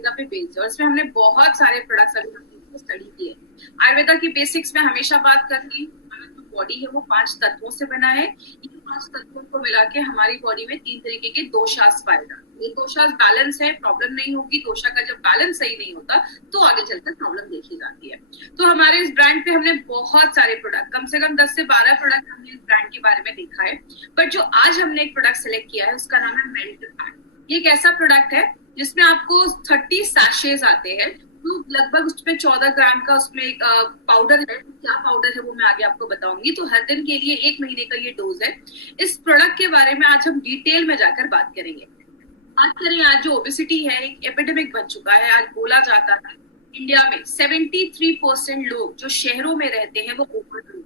आयुर्वेदा पे बेस्ड है और इसमें हमने बहुत सारे प्रोडक्ट्स अभी स्टडी किए। आयुर्वेदा की बेसिक्स में हमेशा बात करती हूँ, जो बॉडी है वो 5 तत्वों से बना है। इन 5 तत्वों को मिला के हमारी बॉडी में 3 तरीके के दोषास पाए जाते हैं। ये दोषास बैलेंस है, प्रॉब्लम नहीं होगी। दोषा का जब बैलेंस सही नहीं होता तो आगे चलकर प्रॉब्लम देखी जाती है। तो हमारे इस ब्रांड पे हमने बहुत सारे प्रोडक्ट, कम से कम 10 से 12 प्रोडक्ट हमने इस ब्रांड के बारे में देखा है। बट जो आज हमने एक प्रोडक्ट सिलेक्ट किया है उसका नाम है मेल्ट फैट। ये एक ऐसा प्रोडक्ट है जिसमें आपको 30 सैशेज आते हैं, तो लगभग उसमें 14 ग्राम का उसमें एक पाउडर है। क्या पाउडर है वो मैं आगे आपको बताऊंगी। तो हर दिन के लिए 1 महीने का ये डोज है। इस प्रोडक्ट के बारे में आज हम डिटेल में जाकर बात करेंगे। बात करें, आज जो ओबेसिटी है एक एपिडेमिक बन चुका है। आज बोला जाता है इंडिया में 73% लोग जो शहरों में रहते हैं वो ओवरवेट,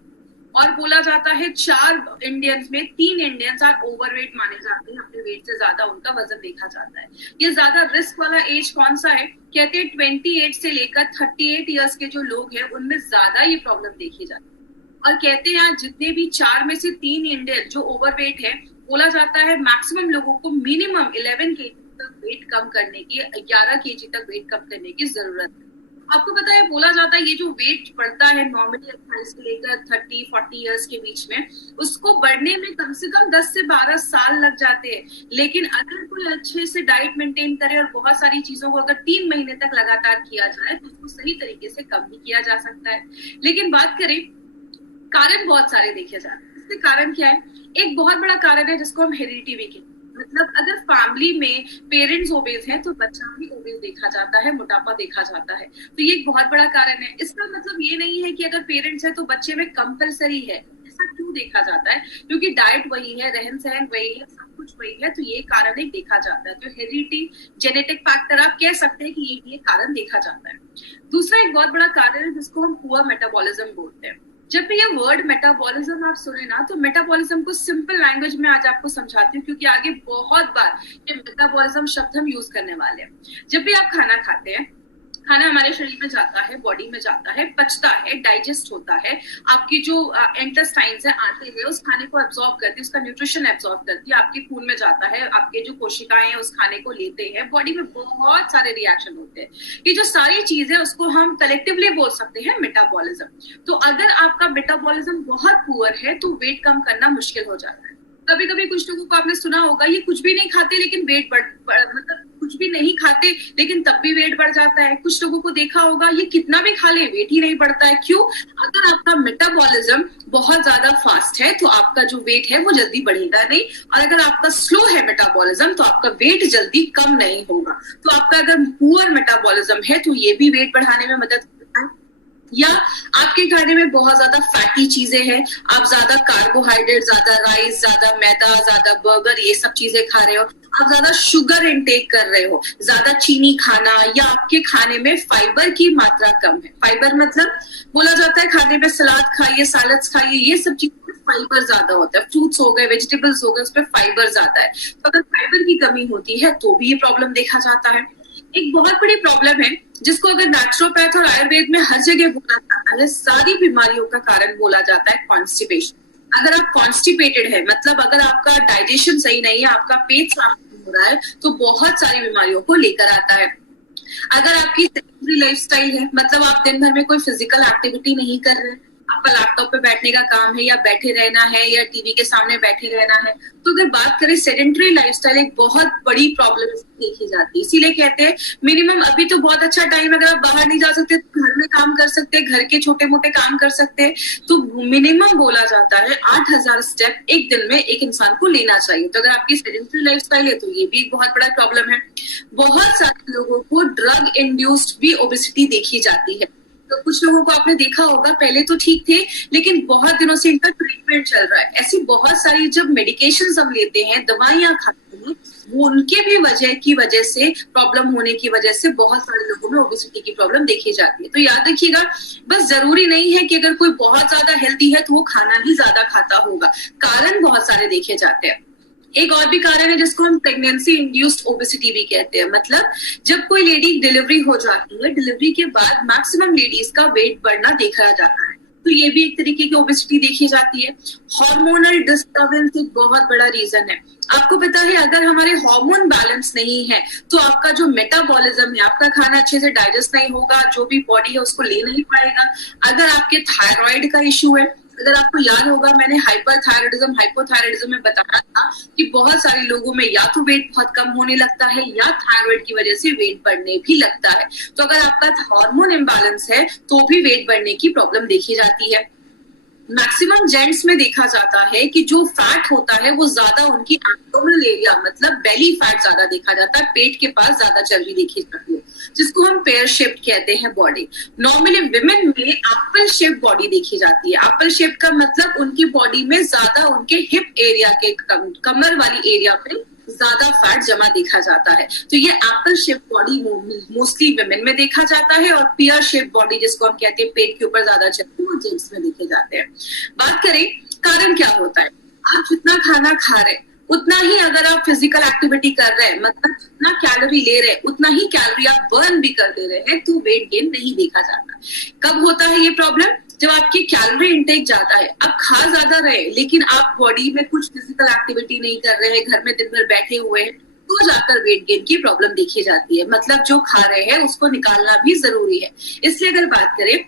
और बोला जाता है 4 इंडियंस में 3 इंडियंस आज ओवरवेट माने जाते हैं। अपने वेट से ज्यादा उनका वजन देखा जाता है। ये ज्यादा रिस्क वाला एज कौन सा है? कहते हैं 28 से लेकर 38 इयर्स के जो लोग हैं उनमें ज्यादा ये प्रॉब्लम देखी जाती है। और कहते हैं आज जितने भी 4 में से 3 इंडियन जो ओवरवेट है, बोला जाता है मैक्सिमम लोगों को मिनिमम 11 केजी तक वेट कम करने की, 11 केजी तक वेट कम करने की जरूरत है। आपको पता है, बोला जाता है ये जो वेट बढ़ता है नॉर्मली 28 से लेकर 30-40 इयर्स के बीच में, उसको बढ़ने में कम से कम 10 से 12 साल लग जाते हैं। लेकिन अगर कोई अच्छे से डाइट मेंटेन करे और बहुत सारी चीजों को अगर 3 महीने तक लगातार किया जाए तो उसको सही तरीके से कम भी किया जा सकता है। लेकिन बात करें, कारण बहुत सारे देखे जाते हैं। इसके कारण क्या है? एक बहुत बड़ा कारण है जिसको हम हेरिडिटी भी कहते हैं। मतलब अगर फैमिली में पेरेंट्स ओबेस हैं तो बच्चा भी ओबेस देखा जाता है, मोटापा देखा जाता है। तो ये एक बहुत बड़ा कारण है। इसका मतलब ये नहीं है कि अगर पेरेंट्स है तो बच्चे में कंपलसरी है। ऐसा क्यों देखा जाता है? क्योंकि डाइट वही है, रहन सहन वही है, सब कुछ वही है। तो ये कारण एक देखा जाता है। तो हेरिडिटी, जेनेटिक फैक्टर आप कह सकते हैं कि ये कारण देखा जाता है। दूसरा एक बहुत बड़ा कारण है जिसको हम पुअर मेटाबॉलिज्म बोलते हैं। जब भी ये वर्ड मेटाबॉलिज्म आप सुने ना, तो मेटाबॉलिज्म को सिंपल लैंग्वेज में आज आपको समझाती हूँ, क्योंकि आगे बहुत बार ये मेटाबॉलिज्म शब्द हम यूज करने वाले हैं। जब भी आप खाना खाते हैं, खाना हमारे शरीर में जाता है, बॉडी में जाता है, पचता है, डाइजेस्ट होता है। आपकी जो इंटेस्टाइन्स है, आंतें हैं, उस खाने को एब्जॉर्ब करती है, उसका न्यूट्रिशन एब्जॉर्ब करती है, आपके खून में जाता है, आपके जो कोशिकाएं हैं उस खाने को लेते हैं, बॉडी में बहुत सारे रिएक्शन होते हैं। ये जो सारी चीजें उसको हम कलेक्टिवली बोल सकते हैं मेटाबॉलिज्म। तो अगर आपका मेटाबॉलिज्म बहुत पुअर है तो वेट कम करना मुश्किल हो जाता है। कभी कभी कुछ लोगों को आपने सुना होगा, ये कुछ भी नहीं खाते लेकिन वेट मतलब कुछ भी नहीं खाते लेकिन तब भी वेट बढ़ जाता है। कुछ लोगों को देखा होगा, ये कितना भी खा ले वेट ही नहीं बढ़ता है। क्यों? अगर आपका मेटाबॉलिज्म बहुत ज्यादा फास्ट है तो आपका जो वेट है वो जल्दी बढ़ेगा नहीं, और अगर आपका स्लो है मेटाबॉलिज्म तो आपका वेट जल्दी कम नहीं होगा। तो आपका अगर पुअर मेटाबॉलिज्म है तो ये भी वेट बढ़ाने में मदद करता है। या आपके खाने में बहुत ज्यादा फैटी चीजें हैं, आप ज्यादा कार्बोहाइड्रेट, ज्यादा राइस, ज्यादा मैदा, ज्यादा बर्गर, ये सब चीजें खा रहे हो, आप ज्यादा शुगर इनटेक कर रहे हो, ज्यादा चीनी खाना, या आपके खाने में फाइबर की मात्रा कम है। फाइबर मतलब बोला जाता है खाने में सलाद खाइए, सैलड्स खाइए, ये सब चीजें फाइबर ज्यादा होता है। फ्रूट्स हो गए, वेजिटेबल्स हो गए, उसमें फाइबर ज्यादा है। तो अगर फाइबर की कमी होती है तो भी ये प्रॉब्लम देखा जाता है। एक बहुत बड़ी प्रॉब्लम है जिसको अगर नेचुरोपैथ और आयुर्वेद में हर जगह बोला जाता है, सारी बीमारियों का कारण बोला जाता है कॉन्स्टिपेशन। अगर आप कॉन्स्टिपेटेड है, मतलब अगर आपका डाइजेशन सही नहीं है, आपका पेट साफ नहीं हो रहा है, तो बहुत सारी बीमारियों को लेकर आता है। अगर आपकी सेडेंटरी लाइफस्टाइल है, मतलब आप दिन भर में कोई फिजिकल एक्टिविटी नहीं कर रहे, आपका लैपटॉप पे बैठने का काम है, या बैठे रहना है, या टीवी के सामने बैठे रहना है, तो अगर बात करें सेडेंटरी लाइफस्टाइल एक बहुत बड़ी प्रॉब्लम देखी जाती है। इसीलिए कहते हैं मिनिमम, अभी तो बहुत अच्छा टाइम, अगर आप बाहर नहीं जा सकते तो घर में काम कर सकते हैं, घर के छोटे मोटे काम कर सकते हैं, तो मिनिमम बोला जाता है 8000 स्टेप एक दिन में एक इंसान को लेना चाहिए। तो अगर आपकी सेडेंटरी लाइफस्टाइल है तो ये भी एक बहुत बड़ा प्रॉब्लम है। बहुत सारे लोगों को ड्रग इंड्यूस्ड भी ओबेसिटी देखी जाती है। तो कुछ लोगों को आपने देखा होगा, पहले तो ठीक थे लेकिन बहुत दिनों से इनका ट्रीटमेंट चल रहा है। ऐसी बहुत सारी जब मेडिकेशंस हम लेते हैं, दवाइयां खाते हैं, वो उनके भी वजह से प्रॉब्लम होने की वजह से बहुत सारे लोगों में ओबेसिटी की प्रॉब्लम देखी जाती है। तो याद रखिएगा, बस जरूरी नहीं है कि अगर कोई बहुत ज्यादा हेल्दी है तो वो खाना ही ज्यादा खाता होगा। कारण बहुत सारे देखे जाते हैं। एक और भी कारण है जिसको हम प्रेगनेंसी इंड्यूस्ड ओबेसिटी भी कहते हैं। मतलब जब कोई लेडी डिलीवरी हो जाती है, डिलीवरी के बाद मैक्सिमम लेडीज का वेट बढ़ना देखा जाता है, तो ये भी एक तरीके की ओबेसिटी देखी जाती है। हार्मोनल डिस्टर्बेंस एक बहुत बड़ा रीजन है। आपको पता है अगर हमारे हार्मोन बैलेंस नहीं है तो आपका जो मेटाबॉलिज्म है, आपका खाना अच्छे से डाइजेस्ट नहीं होगा, जो भी बॉडी है उसको ले नहीं पाएगा। अगर आपके थायराइड का इश्यू है, अगर आपको याद होगा मैंने हाइपरथायराइडिज्म हाइपोथायराइडिज्म में बताया था कि बहुत सारे लोगों में या तो वेट बहुत कम होने लगता है या थायराइड की वजह से वेट बढ़ने भी लगता है। तो अगर आपका हार्मोन इम्बैलेंस है तो भी वेट बढ़ने की प्रॉब्लम देखी जाती है। मैक्सिमम जेंट्स में देखा जाता है कि जो फैट होता है वो ज्यादा उनकी एब्डोमिनल एरिया मतलब बेली फैट ज्यादा देखा जाता है, पेट के पास ज्यादा चर्बी देखी जाती है, जिसको हम पेयर शेप्ड कहते हैं बॉडी। नॉर्मली विमेन में एप्पल शेप बॉडी देखी जाती है। एप्पल शेप का मतलब उनकी बॉडी में ज्यादा उनके हिप एरिया के कमर वाली एरिया पे ज्यादा फैट जमा देखा जाता है। तो ये Apple shape body mostly women में देखा जाता है, और पियर शेप बॉडी जिसको हम कहते हैं पेट के ऊपर ज्यादा चर्बी, वो जेंट्स में देखे जाते हैं। बात करें कारण क्या होता है, आप जितना खाना खा रहे उतना ही अगर आप फिजिकल एक्टिविटी कर रहे हैं, मतलब जितना कैलोरी ले रहे हैं उतना ही कैलोरी आप बर्न भी कर दे रहे हैं, तो वेट गेन नहीं देखा जाता। कब होता है ये प्रॉब्लम? जब आपकी कैलोरी इंटेक ज्यादा है, आप खा ज्यादा रहे लेकिन आप बॉडी में कुछ फिजिकल एक्टिविटी नहीं कर रहे हैं, घर में दिन भर बैठे हुए हैं, तो जाकर वेट गेन की प्रॉब्लम देखी जाती है। मतलब जो खा रहे हैं उसको निकालना भी जरूरी है। इसलिए अगर बात करें,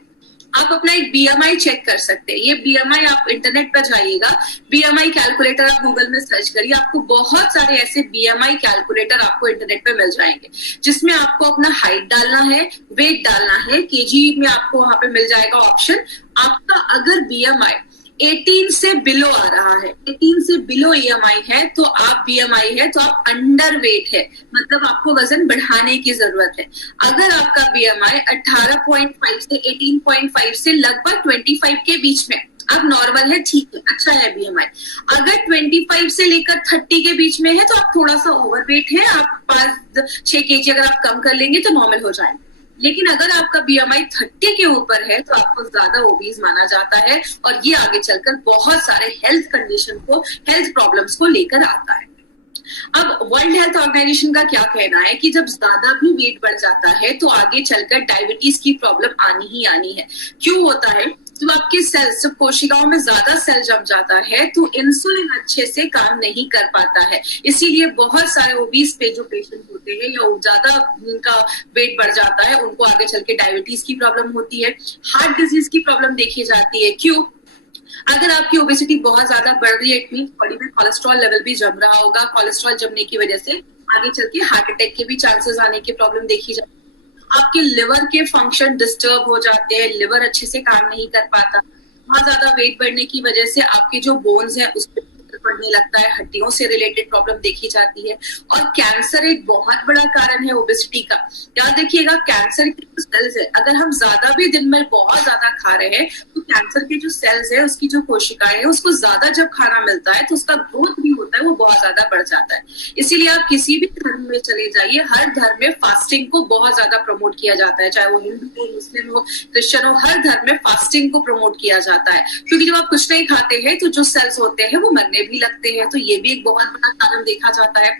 आप अपना एक बीएमआई चेक कर सकते हैं। ये बीएमआई आप इंटरनेट पर जाइएगा, बीएमआई कैलकुलेटर आप गूगल में सर्च करिए, आपको बहुत सारे ऐसे बीएमआई कैलकुलेटर आपको इंटरनेट पे मिल जाएंगे, जिसमें आपको अपना हाइट डालना है, वेट डालना है, केजी में आपको वहां पे मिल जाएगा ऑप्शन। आपका अगर बीएमआई 18 से बिलो आ रहा है, 18 से बिलो ईएमआई है तो आप बीएमआई है तो आप अंडर वेट है, मतलब आपको वजन बढ़ाने की जरूरत है। अगर आपका बीएमआई 18.5 से 18.5 से लगभग 25 के बीच में, अब नॉर्मल है, ठीक है, अच्छा है बीएमआई। अगर 25 से लेकर 30 के बीच में है तो आप थोड़ा सा ओवरवेट है, आप 5-6 केजी अगर आप कम कर लेंगे तो नॉर्मल हो जाएगा। लेकिन अगर आपका बीएमआई 30 के ऊपर है तो आपको ज्यादा ओबीज माना जाता है, और ये आगे चलकर बहुत सारे हेल्थ कंडीशन को, हेल्थ प्रॉब्लम्स को लेकर आता है। अब वर्ल्ड हेल्थ ऑर्गेनाइजेशन का क्या कहना है कि जब ज्यादा भी वेट बढ़ जाता है तो आगे चलकर डायबिटीज की प्रॉब्लम आनी ही आनी है। क्यों होता है? जब आपके सेल्स, जब कोशिकाओं में ज्यादा सेल जम जाता है तो इंसुलिन अच्छे से काम नहीं कर पाता है। इसीलिए बहुत सारे ओबीस पे जो पेशेंट होते हैं या ज्यादा उनका वेट बढ़ जाता है, उनको आगे चल के डायबिटीज की प्रॉब्लम होती है, हार्ट डिजीज की प्रॉब्लम देखी जाती है। क्यों? अगर आपकी ओबेसिटी बहुत ज्यादा बढ़ रही है, इट मीन बॉडी में कोलेस्ट्रॉल लेवल भी जम रहा होगा। कोलेस्ट्रॉल जमने की वजह से आगे चल के हार्ट अटैक के भी चांसेस आने की प्रॉब्लम देखी जाती है। आपके लिवर के फंक्शन डिस्टर्ब हो जाते हैं, लिवर अच्छे से काम नहीं कर पाता। बहुत ज्यादा वेट बढ़ने की वजह से आपके जो बोन्स हैं उस पर पड़ने लगता है, हड्डियों से रिलेटेड प्रॉब्लम देखी जाती है। और कैंसर एक बहुत बड़ा कारण है ओबेसिटी का। याद रखिएगा, कैंसर के जो सेल्स है, अगर हम ज्यादा भी दिन में बहुत ज्यादा खा रहे हैं तो कैंसर के जो सेल्स है, उसकी जो कोशिकाएं है, उसको ज्यादा जब खाना मिलता है तो उसका ग्रोथ भी होता है, वो बहुत ज्यादा बढ़ जाता है। इसीलिए आप किसी भी धर्म में चले जाइए, हर धर्म में फास्टिंग को बहुत ज्यादा प्रमोट किया जाता है, चाहे वो हिंदू हो, मुस्लिम हो, क्रिश्चियन हो, हर धर्म में फास्टिंग को प्रमोट किया जाता है। क्योंकि जब आप कुछ नहीं खाते हैं तो जो सेल्स होते हैं वो मरने भी लगते हैं, तो ये भी एक बहुत बड़ा कारण देखा जाता है।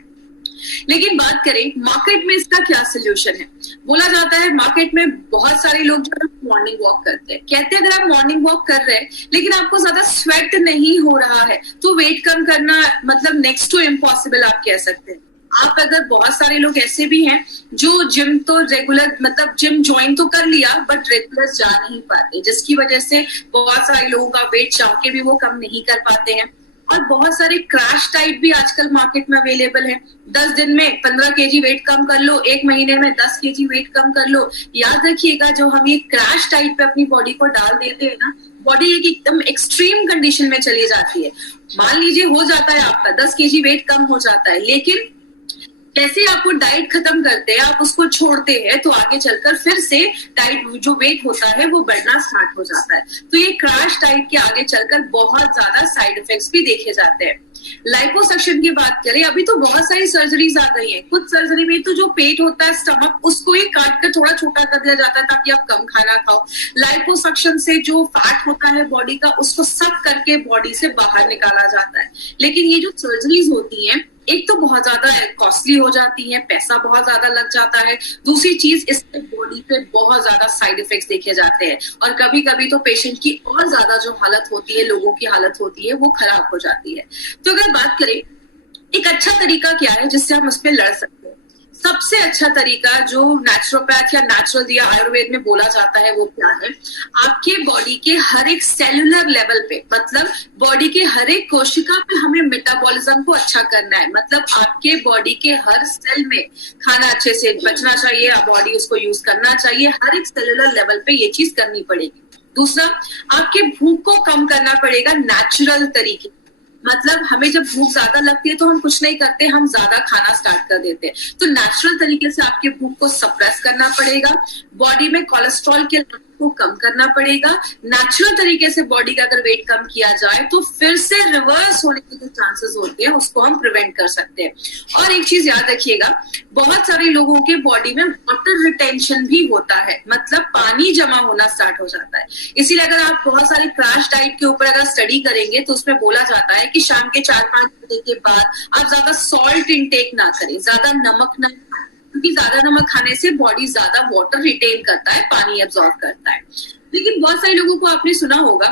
लेकिन बात करें मार्केट में इसका क्या सोल्यूशन है? बोला जाता है मार्केट में बहुत सारे लोग जो मॉर्निंग वॉक करते हैं, कहते हैं अगर आप मॉर्निंग वॉक कर रहे हैं लेकिन आपको ज्यादा स्वेट नहीं हो रहा है तो वेट कम करना मतलब नेक्स्ट टू इम्पॉसिबल आप कह सकते हैं। आप अगर, बहुत सारे लोग ऐसे भी हैं जो जिम तो रेगुलर, मतलब जिम ज्वाइन तो कर लिया बट रेगुलर जा नहीं पाते, जिसकी वजह से बहुत सारे लोगों का वेट चाह के भी वो कम नहीं कर पाते हैं। और बहुत सारे क्रैश डाइट भी आजकल मार्केट में अवेलेबल है। 10 दिन में 15 केजी वेट कम कर लो, 1 महीने में 10 केजी वेट कम कर लो। याद रखिएगा, जो हम ये क्रैश डाइट पे अपनी बॉडी को डाल देते हैं ना, बॉडी एक एकदम एक्सट्रीम कंडीशन में चली जाती है। मान लीजिए हो जाता है आपका 10 केजी वेट कम हो जाता है, लेकिन जैसे आपको डाइट खत्म करते हैं, आप उसको छोड़ते हैं तो आगे चलकर फिर से डाइट जो वेट होता है वो बढ़ना स्टार्ट हो जाता है। तो ये क्रैश डाइट के आगे चलकर बहुत ज्यादा साइड इफेक्ट्स भी देखे जाते हैं। लाइपोसक्शन की बात करें, अभी तो बहुत सारी सर्जरीज आ गई हैं। कुछ सर्जरी में तो जो पेट होता है, स्टमक, उसको ही काट कर थोड़ा छोटा कर दिया जाता है ताकि आप कम खाना खाओ। लाइपोसक्शन से जो फैट होता है बॉडी का, उसको सक करके बॉडी से बाहर निकाला जाता है। लेकिन ये जो सर्जरीज होती हैं, एक तो बहुत ज्यादा कॉस्टली हो जाती है, पैसा बहुत ज्यादा लग जाता है। दूसरी चीज, इससे बॉडी पे बहुत ज्यादा साइड इफेक्ट्स देखे जाते हैं, और कभी कभी तो पेशेंट की और ज्यादा जो हालत होती है, लोगों की हालत होती है, वो खराब हो जाती है। तो अगर बात करें एक अच्छा तरीका क्या है जिससे हम उस पर लड़ सकते हैं? सबसे अच्छा तरीका जो नेचुरोपैथ या नेचुरल या आयुर्वेद में बोला जाता है वो क्या है? आपके बॉडी के हर एक सेलुलर लेवल पे, मतलब बॉडी के हर एक कोशिका पे हमें मेटाबॉलिज्म को अच्छा करना है। मतलब आपके बॉडी के हर सेल में खाना अच्छे से बचना चाहिए, बॉडी उसको यूज करना चाहिए, हर एक सेलुलर लेवल पे ये चीज करनी पड़ेगी। दूसरा, आपके भूख को कम करना पड़ेगा नेचुरल तरीके। मतलब हमें जब भूख ज्यादा लगती है तो हम कुछ नहीं करते, हम ज्यादा खाना स्टार्ट कर देते हैं। तो नेचुरल तरीके से आपके भूख को सप्रेस करना पड़ेगा, बॉडी में कोलेस्ट्रॉल के लेवल को कम करना पड़ेगा। नेचुरल तरीके से बॉडी का अगर वेट कम किया जाए तो फिर से रिवर्स होने के जो चांसेस होते हैं उसको हम प्रिवेंट कर सकते हैं। और एक चीज याद रखिएगा, बहुत सारे लोगों के बॉडी में वाटर रिटेंशन भी होता है, मतलब पानी जमा होना स्टार्ट हो जाता है। इसीलिए अगर आप बहुत सारी क्रैश डाइट के ऊपर अगर स्टडी करेंगे तो उसमें बोला जाता है कि शाम के 4-5 घंटे के बाद आप ज्यादा सॉल्ट इनटेक ना करें, ज्यादा नमक ना, क्योंकि ज्यादा नमक खाने से बॉडी ज्यादा वाटर रिटेन करता है, पानी एब्जॉर्ब करता है। लेकिन बहुत सारे लोगों को आपने सुना होगा,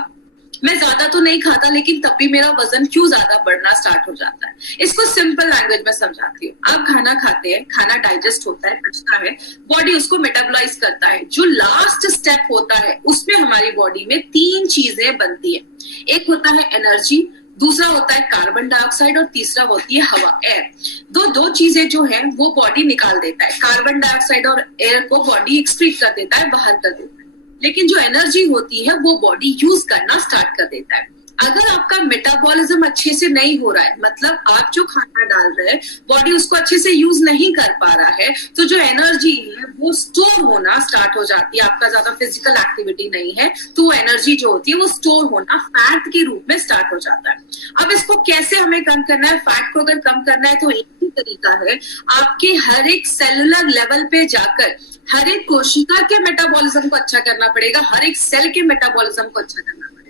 मैं ज्यादा तो नहीं खाता लेकिन तब भी मेरा वजन क्यों ज्यादा बढ़ना स्टार्ट हो जाता है। इसको सिंपल लैंग्वेज में समझाती हूँ। आप खाना खाते हैं, खाना डाइजेस्ट होता है, पचता है, बॉडी उसको मेटाबोलाइज करता है। जो लास्ट स्टेप होता है उसमें हमारी बॉडी में 3 चीजें बनती है। एक होता है एनर्जी, दूसरा होता है कार्बन डाइऑक्साइड और तीसरा होती है हवा, एयर। दो चीजें जो है वो बॉडी निकाल देता है। कार्बन डाइऑक्साइड और एयर को बॉडी एक्सक्रीट कर देता है, बाहर कर देता है। लेकिन जो एनर्जी होती है वो बॉडी यूज करना स्टार्ट कर देता है। अगर आपका मेटाबॉलिज्म अच्छे से नहीं हो रहा है, मतलब आप जो खाना डाल रहे हैं बॉडी उसको अच्छे से यूज नहीं कर पा रहा है, तो जो एनर्जी है वो स्टोर होना स्टार्ट हो जाती है। आपका ज्यादा फिजिकल एक्टिविटी नहीं है तो वो एनर्जी जो होती है वो स्टोर होना फैट के रूप में स्टार्ट हो जाता है। अब इसको कैसे हमें कम करना है? फैट को अगर कम करना है तो एक ही तरीका है, आपके हर एक सेलुलर लेवल पे जाकर हर एक कोशिका के मेटाबॉलिज्म को अच्छा करना पड़ेगा, हर एक सेल के मेटाबॉलिज्म को अच्छा करना पड़ेगा।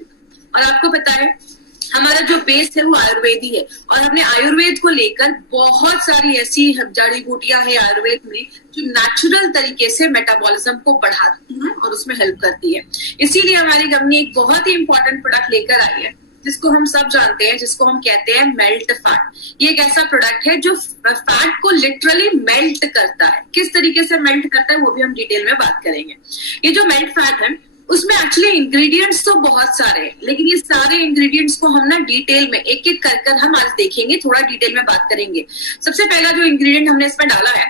और आपको पता है हमारा जो बेस है वो आयुर्वेदी है, और हमने आयुर्वेद को लेकर बहुत सारी ऐसी जड़ी बूटियां हैं आयुर्वेद में जो नेचुरल तरीके से मेटाबॉलिज्म को बढ़ाती हैं और उसमें हेल्प करती है। इसीलिए हमारी कंपनी एक बहुत ही इंपॉर्टेंट प्रोडक्ट लेकर आई है जिसको हम सब जानते हैं, जिसको हम कहते हैं मेल्ट फैट। ये एक ऐसा प्रोडक्ट है जो फैट को लिटरली मेल्ट करता है। किस तरीके से मेल्ट करता है वो भी हम डिटेल में बात करेंगे। ये जो मेल्ट फैट है उसमें एक्चुअली इंग्रेडिएंट्स तो बहुत सारे हैं, लेकिन ये सारे इंग्रेडिएंट्स को हम ना डिटेल में एक एक कर हम आज देखेंगे, थोड़ा डिटेल में बात करेंगे। सबसे पहला जो इंग्रेडिएंट हमने इसमें डाला है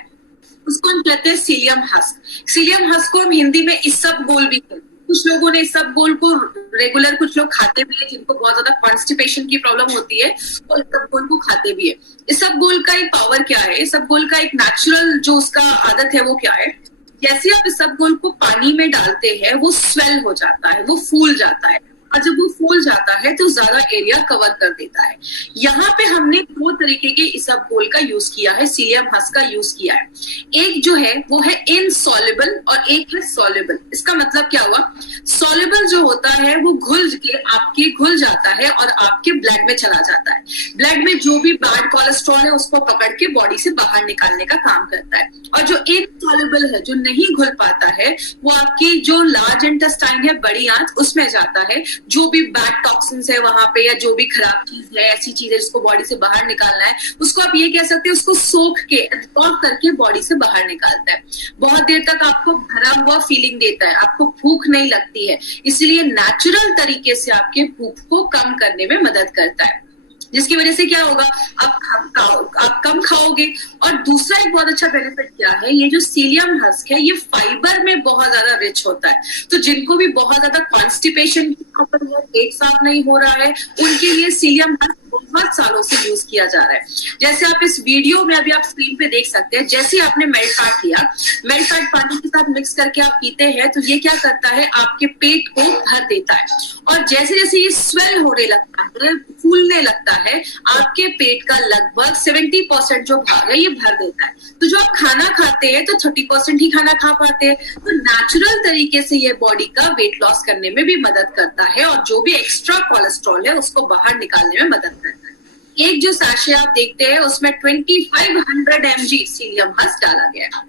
उसको हम कहते हैं सीलियम हस्क। सीलियम हस्क को हम हिंदी में इसबगोल भी कहते हैं। कुछ लोगों ने इसबगोल को रेगुलर, कुछ लोग खाते भी है जिनको बहुत ज्यादा कॉन्स्टिपेशन की प्रॉब्लम होती है और इसबगोल को खाते भी है। इसबगोल का एक पावर क्या है, इसबगोल का एक नेचुरल जो उसका आदत है वो क्या है, जैसे आप इसबगोल को पानी में डालते हैं वो स्वेल हो जाता है, वो फूल जाता है, और जब वो फूल जाता है तो ज्यादा एरिया कवर कर देता है। यहाँ पे हमने 2 तरीके के इसबगोल का यूज किया है, सीलियम हस्क का यूज किया है। एक जो है वो है इनसॉल्युबल और एक है सॉल्युबल। इसका मतलब क्या हुआ, सॉल्युबल जो होता है वो घुल जाता है और आपके ब्लड में चला जाता है। ब्लड में जो भी बैड कोलेस्ट्रॉल है उसको पकड़ के बॉडी से बाहर निकालने का काम करता है। और जो इनसॉल्युबल है, जो नहीं घुल पाता है, वो आपकी जो लार्ज इंटेस्टाइन है, बड़ी आंत, उसमें जाता है। जो भी बैड टॉक्सिन्स है वहां पे या जो भी खराब चीज है, ऐसी चीज है जिसको बॉडी से बाहर निकालना है, उसको आप ये कह सकते हैं उसको सोख के एब्सॉर्ब करके बॉडी से बाहर निकालता है। बहुत देर तक आपको भरा हुआ फीलिंग देता है, आपको भूख नहीं लगती है, इसलिए नेचुरल तरीके से आपके भूख को कम करने में मदद करता है, जिसकी वजह से क्या होगा, आप कम खाओगे। और दूसरा एक बहुत अच्छा बेनिफिट क्या है, ये जो सीलियम हस्क है ये फाइबर में बहुत ज्यादा रिच होता है। तो जिनको भी बहुत ज्यादा कॉन्स्टिपेशन की प्रॉब्लम है, पेट साफ नहीं हो रहा है, उनके लिए सीलियम हस्क बहुत सालों से यूज किया जा रहा है। जैसे आप इस वीडियो में अभी आप स्क्रीन पे देख सकते हैं, जैसे आपने मेल्ट फैट लिया, मेल्ट फैट पानी के साथ मिक्स करके आप पीते हैं तो ये क्या करता है, आपके पेट को भर देता है। और जैसे जैसे ये स्वेल होने लगता है, फूलने लगता है, आपके पेट का लगभग 70% जो भाग है ये भर देता है। तो जो आप खाना खाते हैं तो 30% ही खाना खा पाते हैं। तो नेचुरल तरीके से ये बॉडी का वेट लॉस करने में भी मदद करता है और जो भी एक्स्ट्रा कोलेस्ट्रॉल है उसको बाहर निकालने में मदद करता है। एक जो सैशे आप देखते हैं उसमें 2500 mg सीलियम हस्क डाला गया है।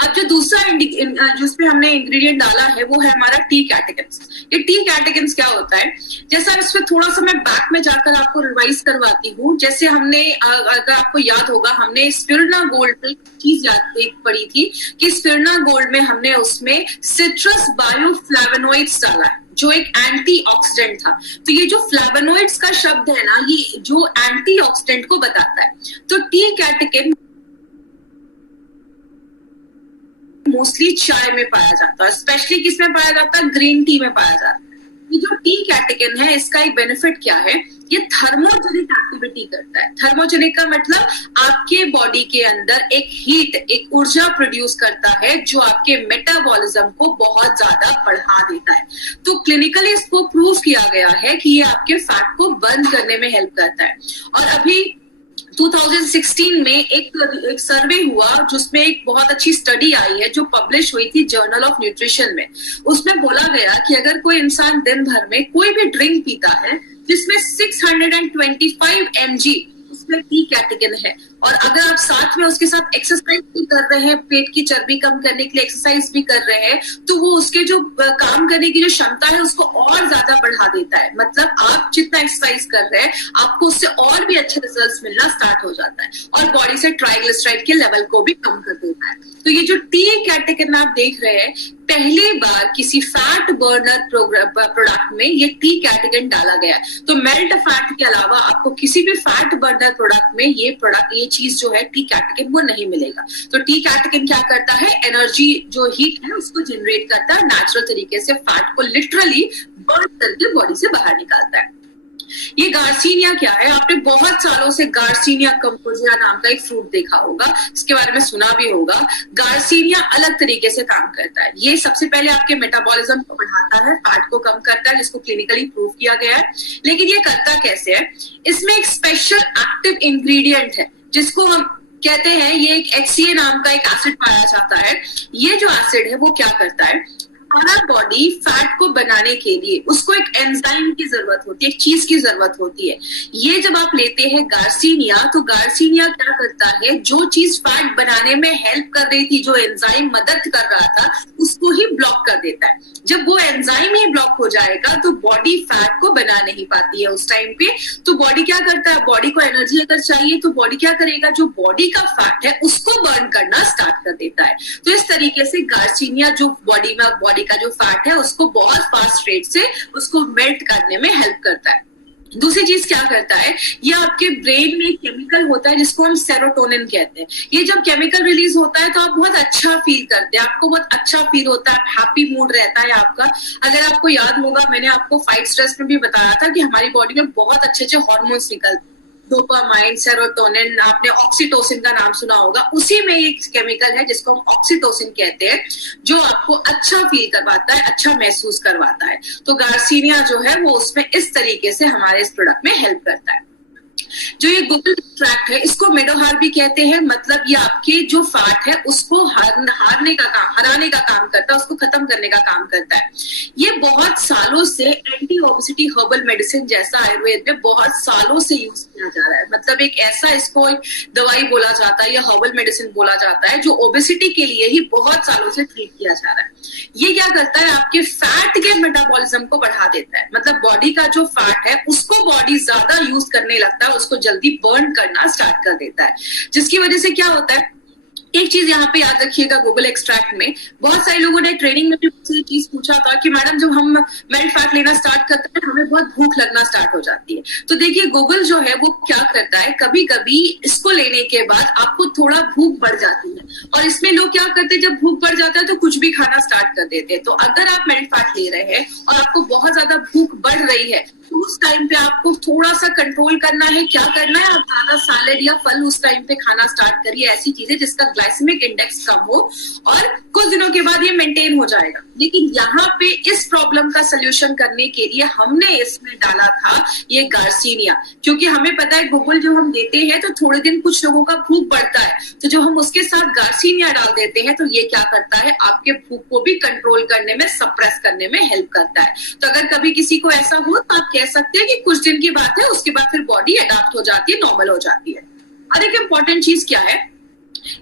अब जो दूसरा जिसपे हमने इंग्रेडिएंट डाला है वो है हमारा टी कैटेकिन्स। ये टी कैटेकिन्स क्या होता है, जैसा इसमें थोड़ा सा मैं बैक में जाकर आपको रिवाइज करवाती हूँ। जैसे हमने अगर आपको याद होगा, हमने स्पिरुलिना गोल्ड में चीज एक पढ़ी थी कि स्पिरुलिना गोल्ड में हमने उसमें सिट्रस बायोफ्लेवोनॉइड्स डाला है जो एक एंटीऑक्सीडेंट था। तो ये जो फ्लेवोनॉइड्स का शब्द है ना, ये जो एंटीऑक्सीडेंट को बताता है। तो टी कैटेकिन मोस्टली चाय में पाया जाता है, स्पेशली किसमें पाया जाता है, ग्रीन टी में पाया जाता है। ये जो टी कैटेकिन है इसका एक बेनिफिट क्या है, ये थर्मोजेनिक एक्टिविटी करता है। थर्मोजेनिक का मतलब आपके बॉडी के अंदर एक हीट, एक ऊर्जा प्रोड्यूस करता है जो आपके मेटाबॉलिज्म को बहुत ज्यादा बढ़ा देता है। तो क्लिनिकली इसको प्रूव किया गया है कि ये आपके फैट को बर्न करने में हेल्प करता है। और अभी 2016 में एक सर्वे हुआ जिसमें एक बहुत अच्छी स्टडी आई है जो पब्लिश हुई थी जर्नल ऑफ न्यूट्रिशन में। उसमें बोला गया कि अगर कोई इंसान दिन भर में कोई भी ड्रिंक पीता है जिसमें 625 mg उसमें टी कैटेकिन है, और अगर आप साथ में उसके साथ एक्सरसाइज भी कर रहे हैं, पेट की चर्बी कम करने के लिए एक्सरसाइज भी कर रहे हैं, तो वो उसके जो काम करने की जो क्षमता है उसको और ज्यादा बढ़ा देता है। मतलब आप जितना एक्सरसाइज कर रहे हैं आपको उससे और भी अच्छे रिजल्ट्स मिलना स्टार्ट हो जाता है, और बॉडी से ट्राइग्लिसराइड के लेवल को भी कम कर देता है। तो ये जो टी कैटेकिन आप देख रहे हैं, पहली बार किसी फैट बर्नर प्रोडक्ट में ये टी कैटेकिन डाला गया है। तो मेल्ट फैट के अलावा आपको किसी भी फैट बर्नर प्रोडक्ट में ये चीज जो है टी कैटेकिन वो नहीं मिलेगा। तो टी कैटेकिन क्या करता है, एनर्जी जो हीट है उसको जनरेट करता है, नेचुरल तरीके से फैट को लिटरली बर्न करके बॉडी से बाहर निकालता है। ये गार्सिनिया क्या है, आपने बहुत सालों से गार्सिनिया कंपोजिया नाम का एक फ्रूट देखा होगा, इसके बारे में सुना भी होगा। गार्सिनिया अलग तरीके से काम करता है। ये सबसे पहले आपके मेटाबॉलिज्म को बढ़ाता है, फैट को कम करता है, जिसको क्लिनिकली प्रूव किया गया है। लेकिन ये करता कैसे है, इसमें एक स्पेशल एक्टिव इंग्रेडिएंट है जिसको हम कहते हैं, ये एक HCA नाम का एक एसिड पाया जाता है। ये जो एसिड है वो क्या करता है, हमारा बॉडी फैट को बनाने के लिए उसको एक एंजाइम की जरूरत होती है, एक चीज की जरूरत होती है। ये जब आप लेते हैं गार्सिनिया, तो गार्सिनिया क्या करता है, जो चीज फैट बनाने में हेल्प कर रही थी, जो एंजाइम मदद कर रहा था, उसको ही ब्लॉक कर देता है। जब वो एंजाइम ही ब्लॉक हो जाएगा तो बॉडी फैट को बना नहीं पाती है उस टाइम पे। तो बॉडी क्या करता है, बॉडी को एनर्जी अगर चाहिए तो बॉडी क्या करेगा, जो बॉडी का फैट है उसको बर्न करना स्टार्ट कर देता है। तो इस तरीके से गार्सिनिया जो बॉडी का जो फैट है उसको बहुत फास्ट रेट से उसको मेल्ट करने में हेल्प करता है। दूसरी चीज क्या करता है, ये आपके ब्रेन में एक केमिकल होता है जिसको हम सेरोटोनिन कहते हैं। ये जब केमिकल रिलीज होता है तो आप बहुत अच्छा फील करते हैं, आपको बहुत अच्छा फील होता है, हैप्पी मूड रहता है आपका। अगर आपको याद होगा, मैंने आपको फाइट स्ट्रेस में भी बताया था कि हमारी बॉडी में बहुत अच्छे अच्छे हार्मोन्स निकलते हैं, डोपामाइन, सेरोटोनिन, आपने ऑक्सीटोसिन का नाम सुना होगा। उसी में एक केमिकल है जिसको हम ऑक्सीटोसिन कहते हैं, जो आपको अच्छा फील करवाता है, अच्छा महसूस करवाता है। तो गार्सिनिया जो है वो उसमें इस तरीके से हमारे इस प्रोडक्ट में हेल्प करता है। जो ये गुगल एक्सट्रैक्ट है इसको मेडोहार भी कहते हैं, मतलब ये आपके जो फैट है उसको हराने का काम करता है, उसको खत्म करने का काम करता है। ये बहुत सालों से एंटी ओबेसिटी हर्बल मेडिसिन जैसा आयुर्वेद में बहुत सालों से यूज किया जा रहा है। मतलब एक ऐसा, इसको एक दवाई बोला जाता है या हर्बल मेडिसिन बोला जाता है जो ओबेसिटी के लिए ही बहुत सालों से ट्रीट किया जा रहा है। ये क्या करता है, आपके फैट के मेटाबॉलिज्म को बढ़ा देता है। मतलब बॉडी का जो फैट है उसको बॉडी ज्यादा यूज करने लगता है, उसको जल्दी बर्न करना स्टार्ट कर देता है, जिसकी वजह से क्या होता है, एक चीज यहाँ पे याद रखिएगा, गूगल एक्सट्रैक्ट में बहुत सारे लोगों ने ट्रेनिंग में भी मुझसे ये चीज पूछा था कि मैडम जब हम मेल्ट फैट लेना स्टार्ट करते हैं हमें बहुत भूख लगना स्टार्ट हो जाती है। तो देखिए गूगल जो है वो क्या करता है, कभी कभी इसको लेने के बाद आपको थोड़ा भूख बढ़ जाती है, और इसमें लोग क्या करते हैं, जब भूख बढ़ जाता है तो कुछ भी खाना स्टार्ट कर देते हैं। तो अगर आप मेल्ट फैट ले रहे हैं और आपको बहुत ज्यादा भूख बढ़ रही है तो उस टाइम पे आपको थोड़ा सा कंट्रोल करना है। क्या करना है, आप ज्यादा सैलेड या फल उस टाइम पे खाना स्टार्ट करिए, ऐसी चीजें जिसका ग्लाइसेमिक इंडेक्स कम हो, और कुछ दिनों के बाद ये मेंटेन हो जाएगा। लेकिन यहाँ पे इस प्रॉब्लम का सोल्यूशन करने के लिए हमने इसमें डाला था ये गार्सिनिया, क्योंकि हमें पता है गूगल जो हम देते हैं तो थोड़े दिन कुछ लोगों का भूख बढ़ता है, तो जो हम उसके साथ गार्सिनिया डाल देते हैं तो ये क्या करता है, आपके भूख को भी कंट्रोल करने में, सप्रेस करने में हेल्प करता है। तो अगर कभी किसी को ऐसा हो तो आप कह सकते हैं कि कुछ दिन की बात है, उसके बाद फिर बॉडी अडॉप्ट हो जाती है, नॉर्मल हो जाती है। और एक इंपॉर्टेंट चीज क्या है,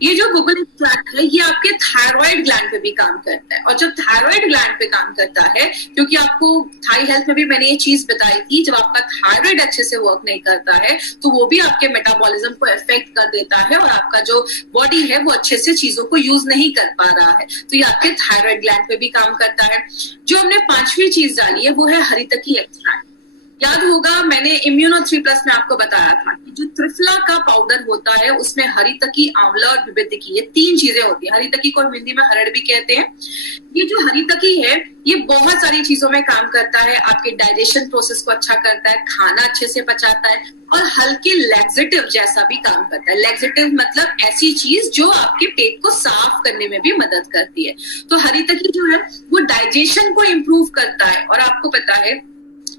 ये जो गुगल एक्सट्रैक्ट है ये आपके थायराइड ग्लैंड पे भी काम करता है, और जब थायराइड ग्लैंड पे काम करता है, क्योंकि आपको थाई हेल्थ में भी मैंने ये चीज बताई थी, जब आपका थायराइड अच्छे से वर्क नहीं करता है तो वो भी आपके मेटाबॉलिज्म को इफेक्ट कर देता है, और आपका जो बॉडी है वो अच्छे से चीजों को यूज नहीं कर पा रहा है, तो ये आपके थायराइड ग्लैंड पे भी काम करता है। जो हमने पांचवी चीज डाली है वो है हरितकी एक्सट्रैक्ट। याद होगा मैंने इम्यूनो 3+ में आपको बताया था कि जो त्रिफला का पाउडर होता है उसमें हरितकी, आंवला और विविधिकी, ये 3 चीजें होती है। हरितकी को हिंदी में हरड़ भी कहते हैं। ये जो हरितकी है ये बहुत सारी चीजों में काम करता है, आपके डाइजेशन प्रोसेस को अच्छा करता है, खाना अच्छे से पचाता है, और हल्के लैक्सेटिव जैसा भी काम करता है। लैक्सेटिव मतलब ऐसी चीज जो आपके पेट को साफ करने में भी मदद करती है। तो हरितकी जो है वो डाइजेशन को इम्प्रूव करता है, और आपको पता है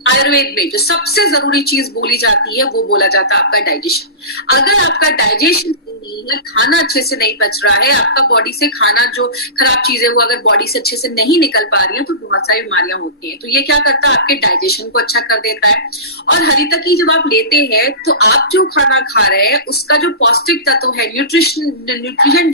आयुर्वेद में जो सबसे जरूरी चीज बोली जाती है वो बोला जाता है आपका डाइजेशन। अगर आपका डाइजेशन नहीं है, खाना अच्छे से नहीं पच रहा है, आपका बॉडी से खाना जो खराब चीजें वो अगर बॉडी से अच्छे से नहीं निकल पा रही है तो बहुत सारी बीमारियां होती हैं। तो ये क्या करता है, आपके डाइजेशन को अच्छा कर देता है। और हरितकी जब आप लेते हैं तो आप जो खाना खा रहे हैं उसका जो पौष्टिक तत्व है, न्यूट्रिशन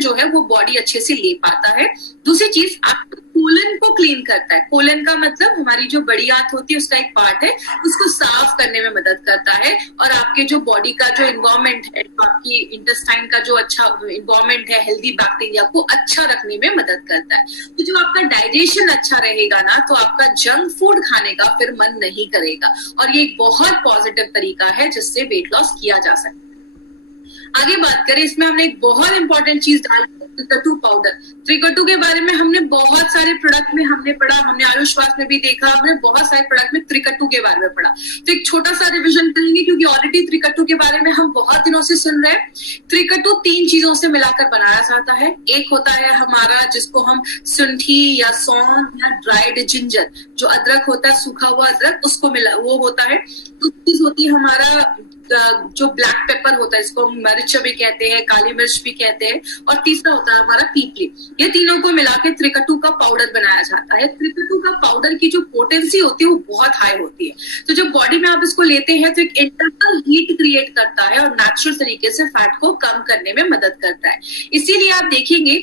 जो है वो बॉडी अच्छे से ले पाता है। दूसरी चीज, आप कोलन को क्लीन करता है। कोलन का मतलब हमारी जो बड़ी आंत होती है उसका एक पार्ट है, उसको साफ करने में मदद करता है, और आपके जो बॉडी का जो इन्वायरमेंट है, आपकी इंटेस्टाइन का जो अच्छा इन्वायरमेंट है, हेल्दी बैक्टीरिया को अच्छा रखने में मदद करता है। तो जब आपका डाइजेशन अच्छा रहेगा ना तो आपका जंक फूड खाने का फिर मन नहीं करेगा, और ये एक बहुत पॉजिटिव तरीका है जिससे वेट लॉस किया जा सकता है। आगे बात करें, इसमें हमने एक बहुत इंपॉर्टेंट चीज डाली, त्रिकटु पाउडर। त्रिकटु के बारे में हमने बहुत सारे प्रोडक्ट में हमने पढ़ा, हमने आयुष्वास में भी देखा, हमने बहुत सारे प्रोडक्ट में त्रिकटु के बारे में पढ़ा। तो एक छोटा सा रिवीजन करेंगे क्योंकि ऑलरेडी त्रिकटु के बारे में हम बहुत दिनों से सुन रहे हैं। त्रिकटु 3 चीजों से मिलाकर बनाया जाता है। एक होता है हमारा जिसको हम सुंठी या सौंफ या ड्राइड जिंजर, जो अदरक होता है, सूखा हुआ अदरक, उसको मिला वो होता है। दूसरी चीज होती है हमारा जो ब्लैक पेपर होता है, इसको मिर्च भी कहते हैं, काली मिर्च भी कहते हैं, और तीसरा होता है हमारा पीपली। ये तीनों को मिला के त्रिकटु का पाउडर बनाया जाता है। त्रिकटु का पाउडर की जो पोटेंसी होती है वो बहुत हाई होती है। तो जब बॉडी में आप इसको लेते हैं तो एक इंटरनल हीट क्रिएट करता है और नेचुरल तरीके से फैट को कम करने में मदद करता है। इसीलिए आप देखेंगे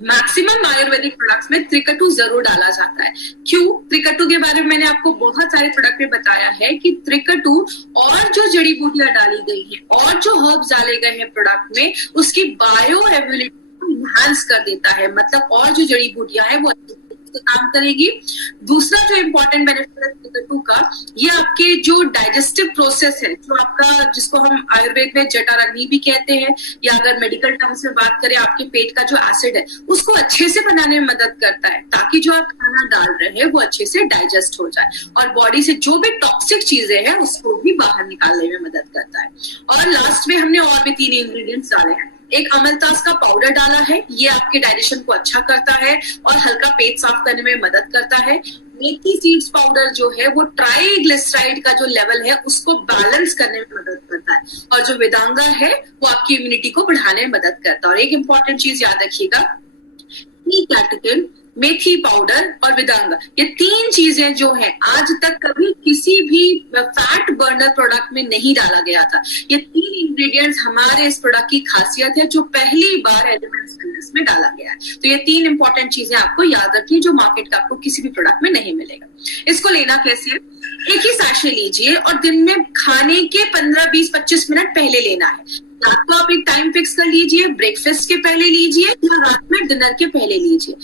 मैक्सिमम आयुर्वेदिक प्रोडक्ट्स में त्रिकटु जरूर डाला जाता है। क्यों? त्रिकटु के बारे में मैंने आपको बहुत सारे प्रोडक्ट में बताया है कि त्रिकटु और जो जड़ी बूटियां डाली गई हैं और जो हर्ब्स डाले गए हैं प्रोडक्ट में, उसकी बायो एबिलिटी को इनहांस कर देता है। मतलब और जो जड़ी बूटियां हैं वो काम करेगी। दूसरा जो इम्पोर्टेंट बेनिफिट है त्रिकटु का, ये आपके जो डाइजेस्टिव प्रोसेस है, जो आपका जिसको हम आयुर्वेद में जठराग्नि भी कहते हैं, या अगर मेडिकल टर्म्स में बात करें आपके पेट का जो एसिड है उसको अच्छे से बनाने में मदद करता है, ताकि जो आप खाना डाल रहे हैं वो अच्छे से डाइजेस्ट हो जाए और बॉडी से जो भी टॉक्सिक चीजें हैं उसको भी बाहर निकालने में मदद करता है। और लास्ट में हमने और भी 3 इंग्रेडिएंट्स डाले हैं। एक अमलतास का पाउडर डाला है, ये आपके डाइजेशन को अच्छा करता है और हल्का पेट साफ करने में मदद करता है। मेथी सीड्स पाउडर जो है वो ट्राइग्लिसराइड का जो लेवल है उसको बैलेंस करने में मदद करता है, और जो वेदांगा है वो आपकी इम्यूनिटी को बढ़ाने में मदद करता है। और एक इंपॉर्टेंट चीज याद रखिएगा, कैटेकिन, मेथी पाउडर और वेदांगा, ये 3 चीजें जो है आज तक कभी किसी भी फैट बर्नर प्रोडक्ट में नहीं डाला गया था। ये 3 इंग्रेडिएंट्स हमारे इस प्रोडक्ट की खासियत है जो पहली बार एलिमेंट्स वेलनेस में डाला गया है। तो ये 3 इंपॉर्टेंट चीजें आपको याद रखिए जो मार्केट का आपको किसी भी प्रोडक्ट में नहीं मिलेगा। इसको लेना कैसे है? एक ही सैशे लीजिए और दिन में खाने के 15, 20, 25 मिनट पहले लेना है। रात को आप एक टाइम फिक्स कर लीजिए, ब्रेकफास्ट के पहले लीजिए या रात में डिनर के पहले लीजिए।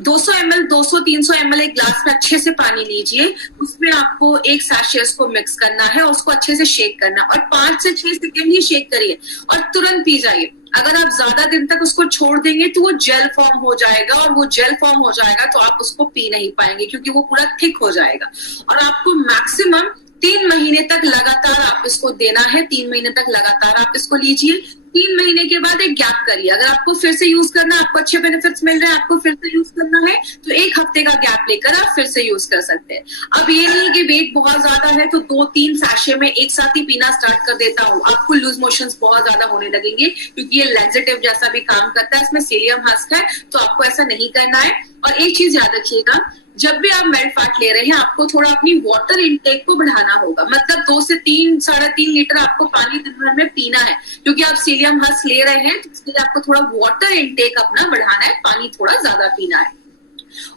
200 ml 200-300 ml एक ग्लास में अच्छे से पानी लीजिए, उसमें आपको एक सैशे को मिक्स करना है और उसको अच्छे से शेक करना है, और 5 से 6 सेकेंड ही शेक करिए और तुरंत पी जाइए। अगर आप ज्यादा दिन तक उसको छोड़ देंगे तो वो जेल फॉर्म हो जाएगा, और वो जेल फॉर्म हो जाएगा तो आप उसको पी नहीं पाएंगे क्योंकि वो पूरा थिक हो जाएगा। और आपको मैक्सिमम 3 महीने तक लगातार आप इसको देना है। 3 महीने तक लगातार आप इसको लीजिए। 3 महीने के बाद एक गैप करिए। अगर आपको फिर से यूज करना है, आपको अच्छे बेनिफिट्स मिल रहे हैं, आपको फिर से यूज करना है, तो 1 हफ्ते का गैप लेकर आप फिर से यूज कर सकते हैं। अब ये नहीं कि वेट बहुत ज्यादा है तो 2-3 सैशे में एक साथ ही पीना स्टार्ट कर देता हूँ, आपको लूज मोशंस बहुत ज्यादा होने लगेंगे क्योंकि ये लैक्सेटिव जैसा भी काम करता है, इसमें सीलियम हस्क है, तो आपको ऐसा नहीं करना है। और एक चीज याद रखिएगा, जब भी आप मेल्ट फैट ले रहे हैं आपको थोड़ा अपनी वाटर इनटेक को बढ़ाना होगा, मतलब 2 से 3 3.5 लीटर आपको पानी दिन भर में पीना है, क्योंकि आप सीलियम हस्क ले रहे हैं तो इसलिए आपको थोड़ा वाटर इनटेक अपना बढ़ाना है, पानी थोड़ा ज्यादा पीना है।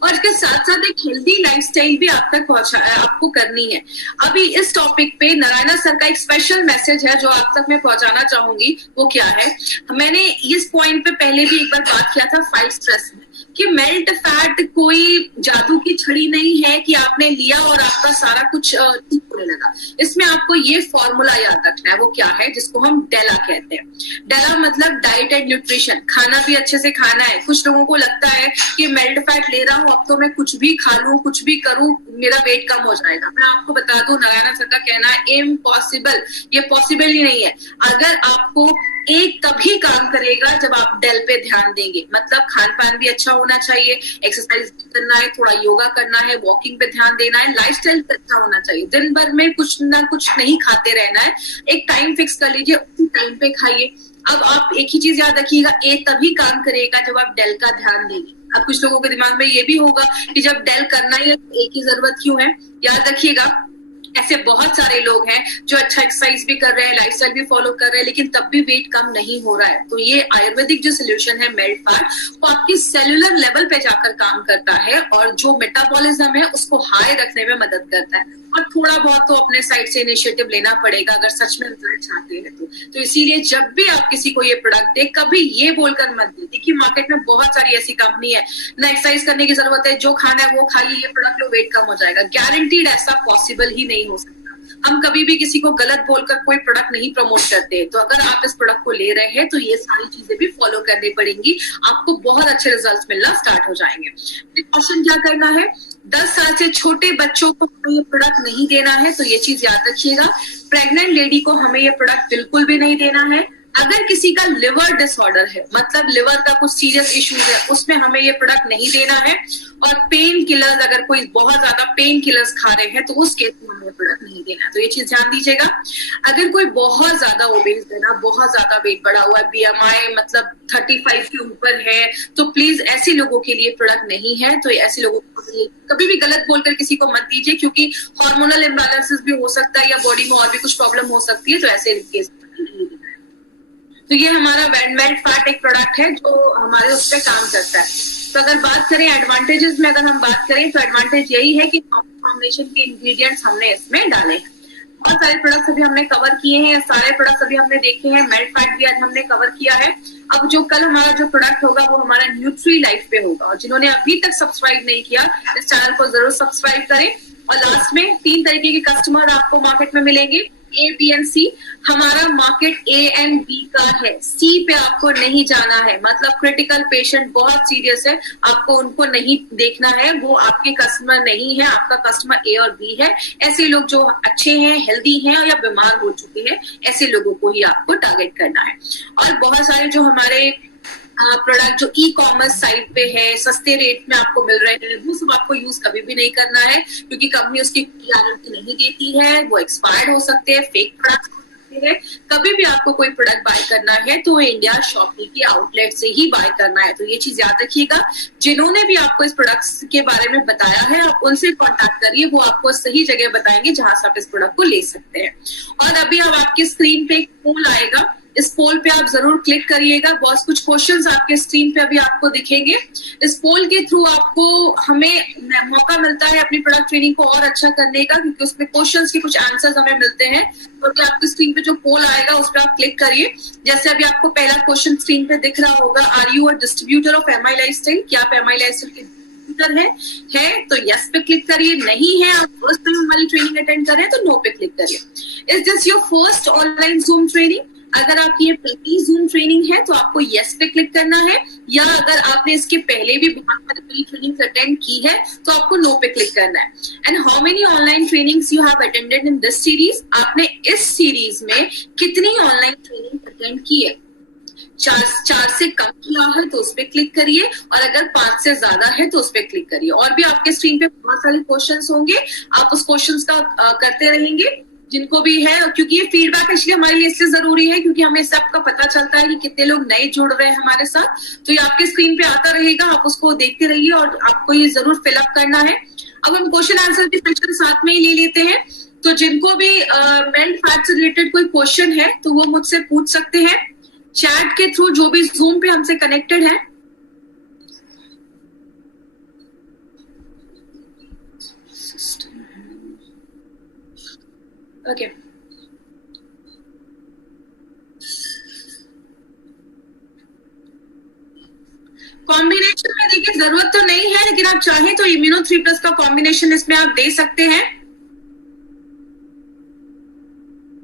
और इसके साथ साथ एक हेल्दी लाइफस्टाइल भी आप तक आपको करनी है। अभी इस टॉपिक पे नारायणा सर का एक स्पेशल मैसेज है जो आप तक मैं पहुंचाना चाहूंगी। वो क्या है, मैंने इस पॉइंट पे पहले भी एक बार बात किया था फाइट स्ट्रेस में, कि मेल्ट फैट कोई जादू की छड़ी नहीं है कि आपने लिया और आपका सारा कुछ ठीक होने लगा। इसमें आपको ये फॉर्मूला याद रखना है, वो क्या है, जिसको हम डेला कहते हैं। डेला मतलब डाइट एंड न्यूट्रिशन, खाना भी अच्छे से खाना है। कुछ लोगों को लगता है कि मेल्ट फैट ले रहा हूं अब तो मैं कुछ भी खा लूं, कुछ भी करूं, मेरा वेट कम हो जाएगा। मैं आपको बता दूं, नारायणा सर का कहना है इम्पॉसिबल, ये पॉसिबल ही नहीं है। अगर आपको एक तभी काम करेगा जब आप डेल पे ध्यान देंगे, मतलब खान पान भी अच्छा होना चाहिए, एक्सरसाइज करना है, थोड़ा योगा करना है, वॉकिंग पे ध्यान देना है, लाइफस्टाइल अच्छा होना चाहिए। दिन भर में कुछ ना कुछ नहीं खाते रहना है, एक टाइम फिक्स कर लीजिए, उसी टाइम पे खाइए। अब आप एक ही चीज याद रखिएगा, ए तभी काम करेगा जब आप डेल का ध्यान देंगे। अब कुछ लोगों के दिमाग में ये भी होगा कि जब डेल करना ही है तो ए की जरूरत क्यों है। याद रखिएगा, ऐसे बहुत सारे लोग हैं जो अच्छा एक्सरसाइज भी कर रहे हैं, लाइफस्टाइल भी फॉलो कर रहे हैं, लेकिन तब भी वेट कम नहीं हो रहा है। तो ये आयुर्वेदिक जो सोल्यूशन है मेल्ट फैट, वो आपकी सेलुलर लेवल पे जाकर काम करता है और जो मेटाबॉलिज्म है उसको हाई रखने में मदद करता है। और थोड़ा बहुत तो अपने साइड से इनिशिएटिव लेना पड़ेगा अगर सच में रिजल्ट चाहते हैं तो इसीलिए जब भी आप किसी को ये प्रोडक्ट दे, कभी ये बोलकर मत दे। देखिए मार्केट में बहुत सारी ऐसी कंपनी है, ना एक्सरसाइज करने की जरूरत है, जो खाना है वो खाइए, ये प्रोडक्ट लो वेट कम हो जाएगा। गारंटीड ऐसा पॉसिबल ही नहीं हो सकता। हम कभी भी किसी को गलत बोलकर कोई प्रोडक्ट नहीं प्रमोट करते। तो अगर आप इस प्रोडक्ट को ले रहे हैं तो ये सारी चीजें भी फॉलो करनी पड़ेंगी, आपको बहुत अच्छे रिजल्ट्स मिलना स्टार्ट हो जाएंगे। क्वेश्चन क्या करना है, 10 साल से छोटे बच्चों को ये प्रोडक्ट नहीं देना है, तो ये चीज याद रखिएगा। प्रेग्नेंट लेडी को हमें ये प्रोडक्ट बिल्कुल भी नहीं देना है। अगर किसी का लिवर डिसऑर्डर है, मतलब लिवर का कुछ सीरियस इश्यूज है, उसमें हमें ये प्रोडक्ट नहीं देना है। और पेन किलर्स, अगर कोई बहुत ज्यादा पेन किलर्स खा रहे हैं तो उस केस में हमें प्रोडक्ट नहीं देना है। तो ये चीज ध्यान दीजिएगा। अगर कोई बहुत ज्यादा ओबेस है ना, बहुत ज्यादा वेट बढ़ा हुआ है, बीएमआई मतलब 35 के ऊपर है, तो प्लीज ऐसे लोगों के लिए प्रोडक्ट नहीं है। तो ऐसे लोगों को कभी भी गलत बोलकर किसी को मत दीजिए, क्योंकि हार्मोनल इम्बैलेंसेस भी हो सकता है या बॉडी में और भी कुछ प्रॉब्लम हो सकती है। तो ऐसे केस तो ये हमारा मेल्ट फैट एक प्रोडक्ट है जो हमारे उस पर काम करता है। तो अगर बात करें एडवांटेजेस में, अगर हम बात करें तो एडवांटेज यही है कि कॉम्बिनेशन के इंग्रेडिएंट्स हमने इसमें डाले हैं। बहुत सारे प्रोडक्ट्स अभी हमने कवर किए हैं, सारे प्रोडक्ट्स अभी हमने देखे हैं। मेल्ट फैट भी आज हमने कवर किया है। अब जो कल हमारा जो प्रोडक्ट होगा वो हमारा न्यूट्री लाइफ पे होगा। और जिन्होंने अभी तक सब्सक्राइब नहीं किया, इस चैनल को जरूर सब्सक्राइब करें। और लास्ट में 3 तरीके के कस्टमर आपको मार्केट में मिलेंगे, ए, बी एंड सी। हमारा मार्केट ए एंड बी का है, सी पे आपको नहीं जाना है। मतलब क्रिटिकल पेशेंट बहुत सीरियस है, आपको उनको नहीं देखना है, वो आपके कस्टमर नहीं है। आपका कस्टमर ए और बी है। ऐसे लोग जो अच्छे हैं, हेल्दी हैं या बीमार हो चुके हैं, ऐसे लोगों को ही आपको टारगेट करना है। और बहुत सारे जो हमारे प्रोडक्ट जो ई कॉमर्स साइट पे है, सस्ते रेट में आपको मिल रहे हैं, वो सब आपको यूज कभी भी नहीं करना है, क्योंकि कंपनी उसकी गारंटी नहीं देती है, वो एक्सपायर्ड हो सकते हैं, फेक प्रोडक्ट हो सकते हैं। कभी भी आपको कोई प्रोडक्ट बाय करना है तो इंडिया शॉपी के आउटलेट से ही बाय करना है। तो ये चीज याद रखिएगा। जिन्होंने भी आपको इस प्रोडक्ट के बारे में बताया है, आप उनसे कॉन्टैक्ट करिए, वो आपको सही जगह बताएंगे जहां से आप इस प्रोडक्ट को ले सकते हैं। और अभी अब आपकी स्क्रीन पे एक पोल आएगा, इस पोल पे आप जरूर क्लिक करिएगा। बहुत कुछ क्वेश्चंस आपके स्क्रीन पे अभी आपको दिखेंगे। इस पोल के थ्रू आपको हमें मौका मिलता है अपनी प्रोडक्ट ट्रेनिंग को और अच्छा करने का, क्योंकि उसमें क्वेश्चंस के कुछ आंसर्स हमें मिलते हैं। तो अभी आपकी स्क्रीन पे जो पोल आएगा उस पर आप क्लिक करिए। जैसे अभी आपको पहला क्वेश्चन स्क्रीन पे दिख रहा होगा, are you a distributor of MI lifestyle? क्या आप एमआई लाइफस्टाइल के डिस्ट्रीब्यूटर है तो यस पे क्लिक करिए। नहीं है, आप फर्स्ट टाइम हमारी ट्रेनिंग अटेंड कर रहे हैं तो नो पे क्लिक करिए। Is this your first online zoom training? अगर आपकी ये पहली जूम ट्रेनिंग है तो आपको यस पे क्लिक करना है, या अगर आपने इसके पहले भी बहुत सारी ट्रेनिंग अटेंड की है तो आपको नो पे क्लिक करना है। And how many online trainings you have attended in this series? आपने इस सीरीज में कितनी ऑनलाइन ट्रेनिंग अटेंड की है? 4 से कम किया है तो उस पर क्लिक करिए, और अगर 5 से ज्यादा है तो उस पर क्लिक करिए। और भी आपके स्क्रीन पे बहुत सारे क्वेश्चंस होंगे, आप उस क्वेश्चंस का करते रहेंगे। जिनको भी है, क्योंकि ये फीडबैक इसलिए हमारे लिए इससे जरूरी है क्योंकि हमें सबका पता चलता है कि कितने लोग नए जुड़ रहे हैं हमारे साथ। तो ये आपके स्क्रीन पे आता रहेगा, आप उसको देखते रहिए और आपको ये जरूर फिलअप करना है। अब हम क्वेश्चन आंसर के सेक्शन साथ में ही ले लेते हैं। तो जिनको भी मेल्ट फैट से रिलेटेड कोई क्वेश्चन है तो वो मुझसे पूछ सकते हैं चैट के थ्रू, जो भी जूम पे हमसे कनेक्टेड है। ओके कॉम्बिनेशन में देखिए जरूरत तो नहीं है, लेकिन आप चाहें तो इम्यूनो 3+ का कॉम्बिनेशन इसमें आप दे सकते हैं।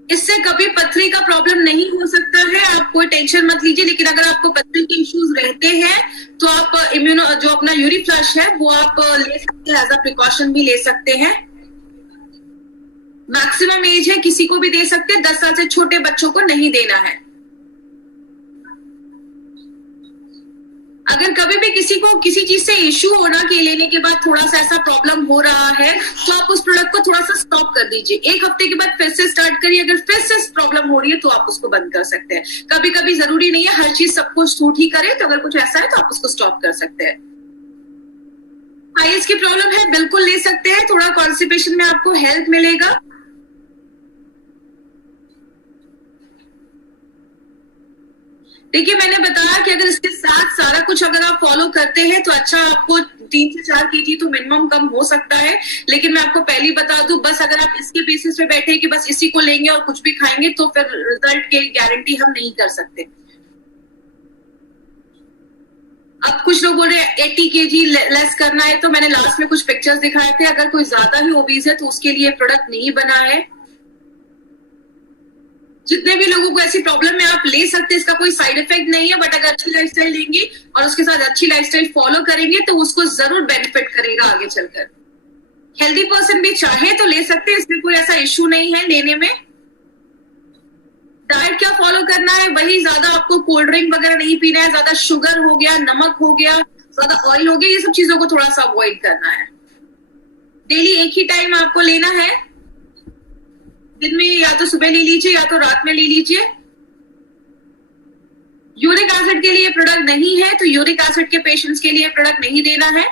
इससे कभी पथरी का प्रॉब्लम नहीं हो सकता है, आप कोई टेंशन मत लीजिए। लेकिन अगर आपको पथरी के इश्यूज रहते हैं तो आप इम्यूनो जो अपना यूरी फ्लश है वो आप ले सकते हैं, एज अ प्रिकॉशन भी ले सकते हैं। मैक्सिमम एज है, किसी को भी दे सकते हैं, 10 साल से छोटे बच्चों को नहीं देना है। अगर कभी भी किसी को किसी चीज से इश्यू होना कि लेने के बाद थोड़ा सा ऐसा प्रॉब्लम हो रहा है तो आप उस प्रोडक्ट को थोड़ा सा स्टॉप कर दीजिए। 1 हफ्ते के बाद फिर से स्टार्ट करिए। अगर फिर से प्रॉब्लम हो रही है तो आप उसको बंद कर सकते हैं। कभी कभी जरूरी नहीं है हर चीज सबको सूट ही करे, तो अगर कुछ ऐसा है तो आप उसको स्टॉप कर सकते हैं। आईएस की प्रॉब्लम है, बिल्कुल ले सकते हैं, थोड़ा कॉन्स्टिपेशन में आपको हेल्प मिलेगा। देखिए मैंने बताया कि अगर इसके साथ सारा कुछ अगर आप फॉलो करते हैं तो अच्छा, आपको 3 से 4 kg तो मिनिमम कम हो सकता है। लेकिन मैं आपको पहले ही बता दूं, बस अगर आप इसके बेसिस पे बैठे कि बस इसी को लेंगे और कुछ भी खाएंगे तो फिर रिजल्ट की गारंटी हम नहीं कर सकते। अब कुछ लोग बोल रहे हैं 80 kg लेस करना है, तो मैंने लास्ट में कुछ पिक्चर्स दिखाए थे। अगर कोई ज्यादा ही ओबीज है तो उसके लिए प्रोडक्ट नहीं बना है। जितने भी लोगों को ऐसी प्रॉब्लम है आप ले सकते हैं, इसका कोई साइड इफेक्ट नहीं है। बट अगर अच्छी लाइफस्टाइल लेंगे और उसके साथ अच्छी लाइफस्टाइल फॉलो करेंगे तो उसको जरूर बेनिफिट करेगा आगे चलकर। हेल्दी पर्सन भी चाहे तो ले सकते हैं, इसमें कोई ऐसा इश्यू नहीं है लेने में। डाइट क्या फॉलो करना है, वही ज्यादा आपको कोल्ड ड्रिंक वगैरह नहीं पीना है, ज्यादा शुगर हो गया, नमक हो गया, ज्यादा ऑयल हो गया, ये सब चीजों को थोड़ा सा अवॉइड करना है। डेली एक ही टाइम आपको लेना है, दिन में या तो सुबह ले लीजिए या तो रात में ले लीजिए। यूरिक एसिड के लिए प्रोडक्ट नहीं है तो यूरिक एसिड के पेशेंट्स के लिए प्रोडक्ट नहीं देना है।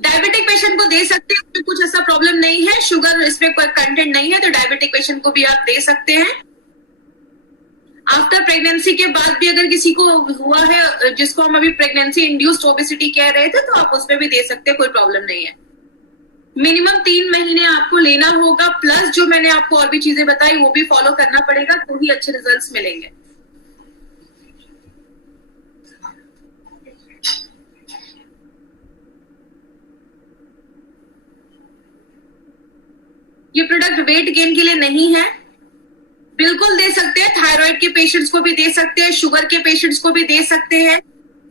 डायबिटिक पेशेंट को दे सकते हैं, कुछ ऐसा प्रॉब्लम नहीं है, शुगर इसमें कोई कंटेंट नहीं है, तो डायबिटिक पेशेंट को भी आप दे सकते हैं। आफ्टर प्रेगनेंसी के बाद भी अगर किसी को हुआ है, जिसको हम अभी प्रेगनेंसी इंड्यूस्ड ओबेसिटी कह रहे थे, तो आप उसमें भी दे सकते हैं, कोई प्रॉब्लम नहीं है। मिनिमम 3 महीने आपको लेना होगा, प्लस जो मैंने आपको और भी चीजें बताई वो भी फॉलो करना पड़ेगा, तो ही अच्छे रिजल्ट्स मिलेंगे। ये प्रोडक्ट वेट गेन के लिए नहीं है, बिल्कुल दे सकते हैं। थायराइड के पेशेंट्स को भी दे सकते हैं, शुगर के पेशेंट्स को भी दे सकते हैं।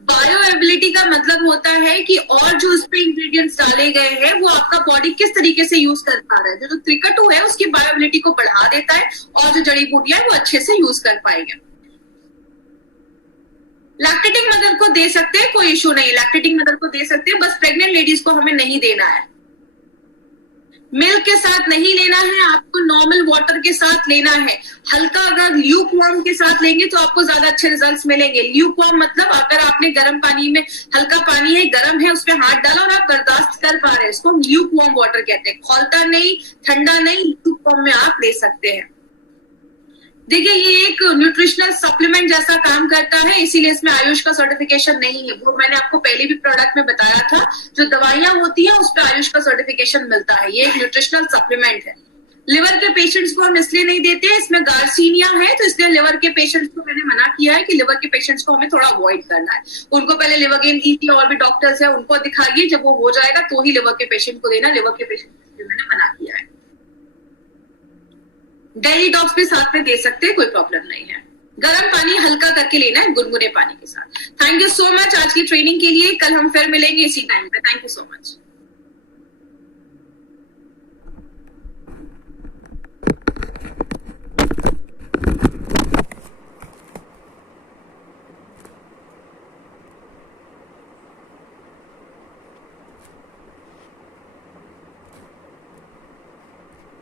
बायोएबिलिटी का मतलब होता है कि और जो उसमें इंग्रेडिएंट्स डाले गए हैं वो आपका बॉडी किस तरीके से यूज कर पा रहा है। जो त्रिकटु है उसकी बायोएबिलिटी को बढ़ा देता है और जो जड़ी बूटियां है वो अच्छे से यूज कर पाएंगे। लैक्टेटिंग मदर को दे सकते हैं, कोई इशू नहीं, लैक्टेटिंग मदर को दे सकते हैं, बस प्रेग्नेंट लेडीज को हमें नहीं देना है। मिल्क के साथ नहीं लेना है, आपको नॉर्मल वाटर के साथ लेना है। हल्का अगर ल्यूक वार्म के साथ लेंगे तो आपको ज्यादा अच्छे रिजल्ट्स मिलेंगे। ल्यूक वार्म मतलब अगर आपने गर्म पानी में, हल्का पानी है गर्म है, उस पर हाथ डाला और आप बर्दाश्त कर पा रहे हैं, इसको ल्यूक वार्म वाटर कहते हैं। खौलता नहीं, ठंडा नहीं, ल्यूक वार्म में आप ले सकते हैं। देखिए ये एक न्यूट्रिशनल सप्लीमेंट जैसा काम करता है, इसीलिए इसमें आयुष का सर्टिफिकेशन नहीं है। वो मैंने आपको पहले भी प्रोडक्ट में बताया था, जो दवाइयां होती हैं उस पर आयुष का सर्टिफिकेशन मिलता है। ये एक न्यूट्रिशनल सप्लीमेंट है। लिवर के पेशेंट्स को हम इसलिए नहीं देते हैं, इसमें गार्सिनिया है, तो इसलिए लिवर के पेशेंट्स को मैंने मना किया है कि लिवर के पेशेंट्स को हमें थोड़ा अवॉइड करना है। उनको पहले लिवर गेन की और भी डॉक्टर्स है उनको दिखाइए, जब वो हो जाएगा तो ही लिवर के पेशेंट को देना। लिवर के पेशेंट को मैंने मना किया है। डेयरी डॉग्स भी साथ में दे सकते हैं, कोई प्रॉब्लम नहीं है। गर्म पानी हल्का करके लेना है गुनगुने पानी के साथ। थैंक यू सो मच आज की ट्रेनिंग के लिए। कल हम फिर मिलेंगे इसी टाइम पे। Thank you so much.